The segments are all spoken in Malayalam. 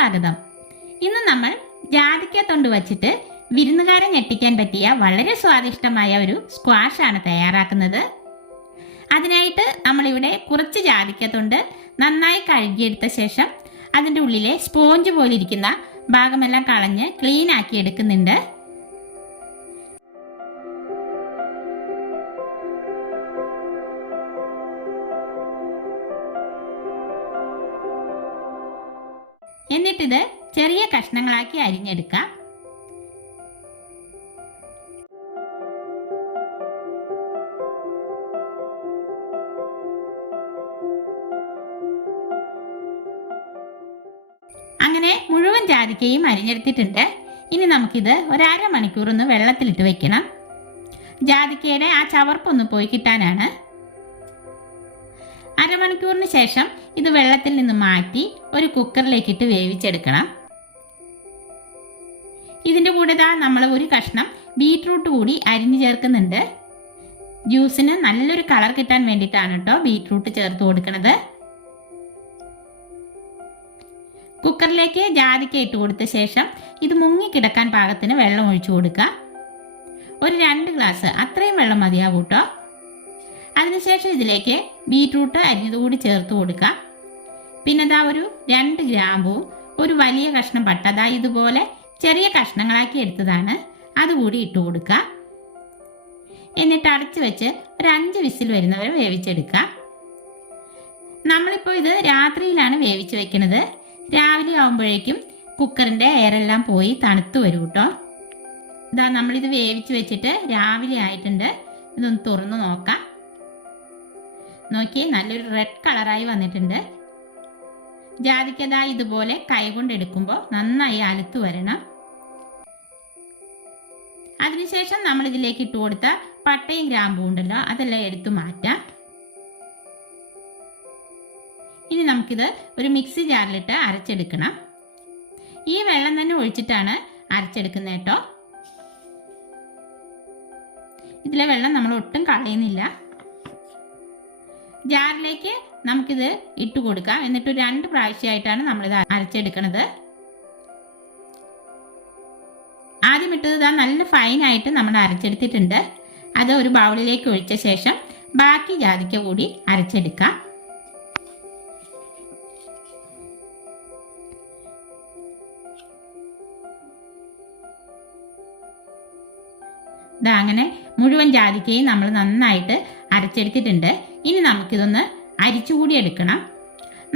സ്വാഗതം. ഇന്ന് നമ്മൾ ജാതിക്ക വച്ചിട്ട് വിരുന്നുകാരെ ഞെട്ടിക്കാൻ പറ്റിയ വളരെ സ്വാദിഷ്ടമായ ഒരു സ്ക്വാഷാണ് തയ്യാറാക്കുന്നത്. അതിനായിട്ട് നമ്മളിവിടെ കുറച്ച് ജാതിക്ക നന്നായി കഴുകിയെടുത്ത ശേഷം അതിൻ്റെ ഉള്ളിലെ സ്പോഞ്ച് പോലെ ഇരിക്കുന്ന ഭാഗമെല്ലാം കളഞ്ഞ് ക്ലീൻ ആക്കി എടുക്കുന്നുണ്ട്. എന്നിട്ടിത് ചെറിയ കഷ്ണങ്ങളാക്കി അരിഞ്ഞെടുക്കാം. അങ്ങനെ മുഴുവൻ ജാതിക്കയും അരിഞ്ഞെടുത്തിട്ടുണ്ട്. ഇനി നമുക്കിത് ഒരു അരമണിക്കൂർ ഒന്ന് വെള്ളത്തിലിട്ട് വെക്കണം. ജാതിക്കയുടെ ആ ചവർപ്പൊന്ന് പോയി കിട്ടാനാണ്. അരമണിക്കൂറിന് ശേഷം ഇത് വെള്ളത്തിൽ നിന്ന് മാറ്റി ഒരു കുക്കറിലേക്കിട്ട് വേവിച്ചെടുക്കണം. ഇതിൻ്റെ കൂടെ നമ്മൾ ഒരു കഷ്ണം ബീറ്റ്റൂട്ട് കൂടി അരിഞ്ഞു ചേർക്കുന്നുണ്ട്. ജ്യൂസിന് നല്ലൊരു കളർ കിട്ടാൻ വേണ്ടിയിട്ടാണ് കേട്ടോ ബീറ്റ്റൂട്ട് ചേർത്ത് കൊടുക്കുന്നത്. കുക്കറിലേക്ക് ജാതിക്ക ഇട്ട് കൊടുത്ത ശേഷം ഇത് മുങ്ങിക്കിടക്കാൻ പാകത്തിന് വെള്ളം ഒഴിച്ചു കൊടുക്കുക. ഒരു 2 ഗ്ലാസ് അത്രയും വെള്ളം മതിയാവും കേട്ടോ. അതിനുശേഷം ഇതിലേക്ക് ബീറ്റ്റൂട്ട് അരിഞ്ഞതുകൂടി ചേർത്ത് കൊടുക്കുക. പിന്നെ ഒരു 2 ഗ്രാമ്പും ഒരു വലിയ കഷ്ണം പട്ട ഇതുപോലെ ചെറിയ കഷ്ണങ്ങളാക്കി എടുത്തതാണ്, അതുകൂടി ഇട്ട് കൊടുക്കുക. എന്നിട്ട് അടച്ചു വെച്ച് ഒരു 5 വിസിൽ വരുന്നവരെ വേവിച്ചെടുക്കുക. നമ്മളിപ്പോൾ ഇത് രാത്രിയിലാണ് വേവിച്ച് വെക്കുന്നത്. രാവിലെ ആകുമ്പോഴേക്കും കുക്കറിൻ്റെ എയറെല്ലാം പോയി തണുത്ത് വരും കേട്ടോ. നമ്മളിത് വേവിച്ച് വെച്ചിട്ട് രാവിലെ ആയിട്ടുണ്ട്. ഇതൊന്ന് തുറന്ന് നോക്കാം. നോക്കി, നല്ലൊരു റെഡ് കളറായി വന്നിട്ടുണ്ട്. ജാതിക്ക ഇതുപോലെ കൈ കൊണ്ട് എടുക്കുമ്പോൾ നന്നായി അലുത്ത് വരണം. അതിനുശേഷം നമ്മൾ ഇതിലേക്ക് ഇട്ട് കൊടുത്ത പട്ടയും ഗ്രാമ്പും ഉണ്ടല്ലോ, അതെല്ലാം എടുത്തു മാറ്റാം. ഇനി നമുക്കിത് ഒരു മിക്സി ജാറിലിട്ട് അരച്ചെടുക്കണം. ഈ വെള്ളം തന്നെ ഒഴിച്ചിട്ടാണ് അരച്ചെടുക്കുന്നത് കേട്ടോ. ഇതിലെ വെള്ളം നമ്മൾ ഒട്ടും കളയുന്നില്ല. ജാറിലേക്ക് നമുക്കിത് ഇട്ട് കൊടുക്കാം. എന്നിട്ട് 2 പ്രാവശ്യമായിട്ടാണ് നമ്മളിത് അരച്ചെടുക്കുന്നത്. ആദ്യം ഇട്ടത് നല്ല ഫൈനായിട്ട് നമ്മൾ അരച്ചെടുത്തിട്ടുണ്ട്. അത് ഒരു ബൗളിലേക്ക് ഒഴിച്ച ശേഷം ബാക്കി ജാതിക്ക കൂടി അരച്ചെടുക്കാം. അങ്ങനെ മുഴുവൻ ജാതിക്കയും നമ്മൾ നന്നായിട്ട് അരച്ചെടുത്തിട്ടുണ്ട്. ഇനി നമുക്കിതൊന്ന് അരിച്ചുകൂടി എടുക്കണം.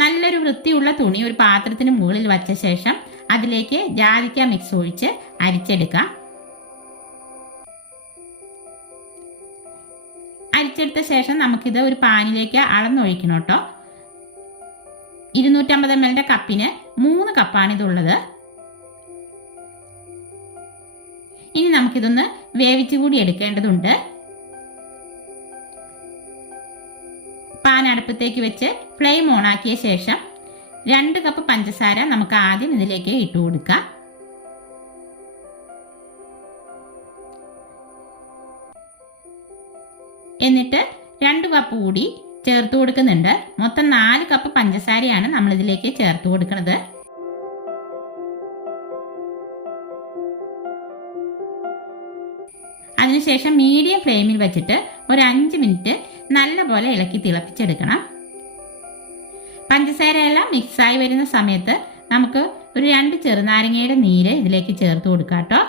നല്ലൊരു വൃത്തിയുള്ള തുണി ഒരു പാത്രത്തിന് മുകളിൽ വച്ച ശേഷം അതിലേക്ക് ജാതിക്ക മിക്സ് ഒഴിച്ച് അരിച്ചെടുക്കാം. അരിച്ചെടുത്ത ശേഷം നമുക്കിത് ഒരു പാനിലേക്ക് അളന്നൊഴിക്കണം കേട്ടോ. 250 ml കപ്പിന് 3 കപ്പാണിതുള്ളത്. ഇനി നമുക്കിതൊന്ന് വേവിച്ചു കൂടി എടുക്കേണ്ടതുണ്ട്. പാൻ അടുപ്പത്തേക്ക് വെച്ച് ഫ്ലെയിം ഓൺ ആക്കിയ ശേഷം 2 കപ്പ് പഞ്ചസാര നമുക്ക് ആദ്യം ഇതിലേക്ക് ഇട്ട് കൊടുക്കാം. എന്നിട്ട് 2 കപ്പ് കൂടി ചേർത്ത് കൊടുക്കുന്നുണ്ട്. മൊത്തം 4 കപ്പ് പഞ്ചസാരയാണ് നമ്മൾ ഇതിലേക്ക് ചേർത്ത് കൊടുക്കുന്നത്. അതിനുശേഷം മീഡിയം ഫ്ലെയിമിൽ വെച്ചിട്ട് ഒരു 5 മിനിറ്റ് നല്ലപോലെ ഇളക്കി തിളപ്പിച്ചെടുക്കണം. പഞ്ചസാര എല്ലാം മിക്സായി വരുന്ന സമയത്ത് നമുക്ക് ഒരു 2 ചെറുനാരങ്ങയുടെ നീര് ഇതിലേക്ക് ചേർത്ത് കൊടുക്കാം കേട്ടോ.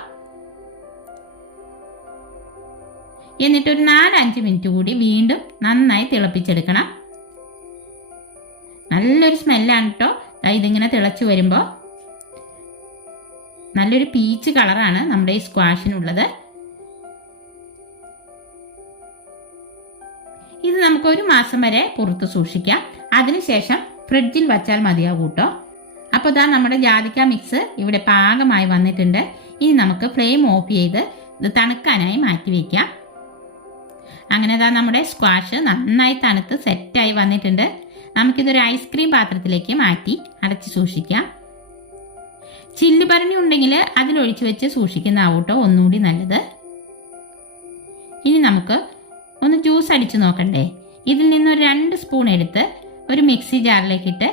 എന്നിട്ട് ഒരു 4-5 മിനിറ്റ് കൂടി വീണ്ടും നന്നായി തിളപ്പിച്ചെടുക്കണം. നല്ലൊരു സ്മെല്ലാണ് കേട്ടോ. ഇതിങ്ങനെ തിളച്ചു വരുമ്പോൾ നല്ലൊരു പീച്ച് കളറാണ് നമ്മുടെ ഈ സ്ക്വാഷിനുള്ളത്. ഇത് നമുക്ക് 1 മാസം വരെ പുറത്ത് സൂക്ഷിക്കാം. അതിനുശേഷം ഫ്രിഡ്ജിൽ വച്ചാൽ മതിയാവും കേട്ടോ. അപ്പോൾ നമ്മുടെ ജാതിക്ക മിക്സ് ഇവിടെ പാകമായി വന്നിട്ടുണ്ട്. ഇനി നമുക്ക് ഫ്ലെയിം ഓഫ് ചെയ്ത് ഇത് തണുക്കാനായി മാറ്റി വയ്ക്കാം. അങ്ങനെ നമ്മുടെ സ്ക്വാഷ് നന്നായി തണുത്ത് സെറ്റായി വന്നിട്ടുണ്ട്. നമുക്കിതൊരു ഐസ്ക്രീം പാത്രത്തിലേക്ക് മാറ്റി അടച്ച് സൂക്ഷിക്കാം. ചില്ലുപരണി ഉണ്ടെങ്കിൽ അതിലൊഴിച്ച് വെച്ച് സൂക്ഷിക്കുന്നതാവും കേട്ടോ ഒന്നുകൂടി നല്ലത്. ഇനി നമുക്ക് ഒന്ന് ജ്യൂസ് അടിച്ച് നോക്കണ്ടേ. ഇതിൽ നിന്നൊരു 2 സ്പൂൺ എടുത്ത് ഒരു മിക്സി ജാറിലേക്കിട്ട്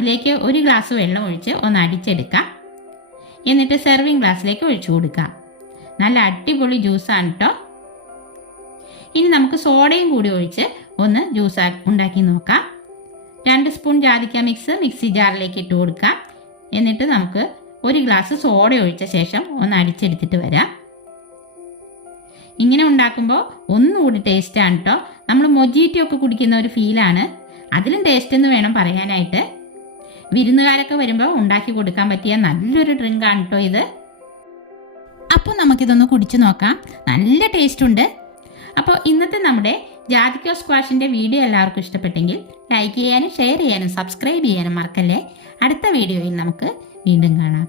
അതിലേക്ക് 1 ഗ്ലാസ് വെള്ളം ഒഴിച്ച് ഒന്ന് അടിച്ചെടുക്കാം. എന്നിട്ട് സെർവിങ് ഗ്ലാസ്സിലേക്ക് ഒഴിച്ചു കൊടുക്കാം. നല്ല അടിപൊളി ജ്യൂസാണ് കേട്ടോ. ഇനി നമുക്ക് സോഡയും കൂടി ഒഴിച്ച് ഒന്ന് ജ്യൂസ് ഉണ്ടാക്കി നോക്കാം. 2 സ്പൂൺ ജാതിക്ക മിക്സി ജാറിലേക്ക് ഇട്ട് കൊടുക്കാം. എന്നിട്ട് നമുക്ക് 1 ഗ്ലാസ് സോഡ ഒഴിച്ച ശേഷം ഒന്ന് അടിച്ചെടുത്തിട്ട് വരാം. ഇങ്ങനെ ഉണ്ടാക്കുമ്പോൾ ഒന്നുകൂടി ടേസ്റ്റാണ് കേട്ടോ. നമ്മൾ മൊജീറ്റോ ഒക്കെ കുടിക്കുന്ന ഒരു ഫീലാണ്. അതിലും ടേസ്റ്റ് എന്ന് വേണം പറയാനായിട്ട്. വിരുന്നുകാരൊക്കെ വരുമ്പോൾ ഉണ്ടാക്കി കൊടുക്കാൻ പറ്റിയ നല്ലൊരു ഡ്രിങ്കാണ് കേട്ടോ ഇത്. അപ്പോൾ നമുക്കിതൊന്ന് കുടിച്ചു നോക്കാം. നല്ല ടേസ്റ്റ് ഉണ്ട്. അപ്പോൾ ഇന്നത്തെ നമ്മുടെ ജാതിക്ക സ്ക്വാഷിൻ്റെ വീഡിയോ എല്ലാവർക്കും ഇഷ്ടപ്പെട്ടെങ്കിൽ ലൈക്ക് ചെയ്യാനും ഷെയർ ചെയ്യാനും സബ്സ്ക്രൈബ് ചെയ്യാനും മറക്കല്ലേ. അടുത്ത വീഡിയോയിൽ നമുക്ക് വീണ്ടും കാണാം.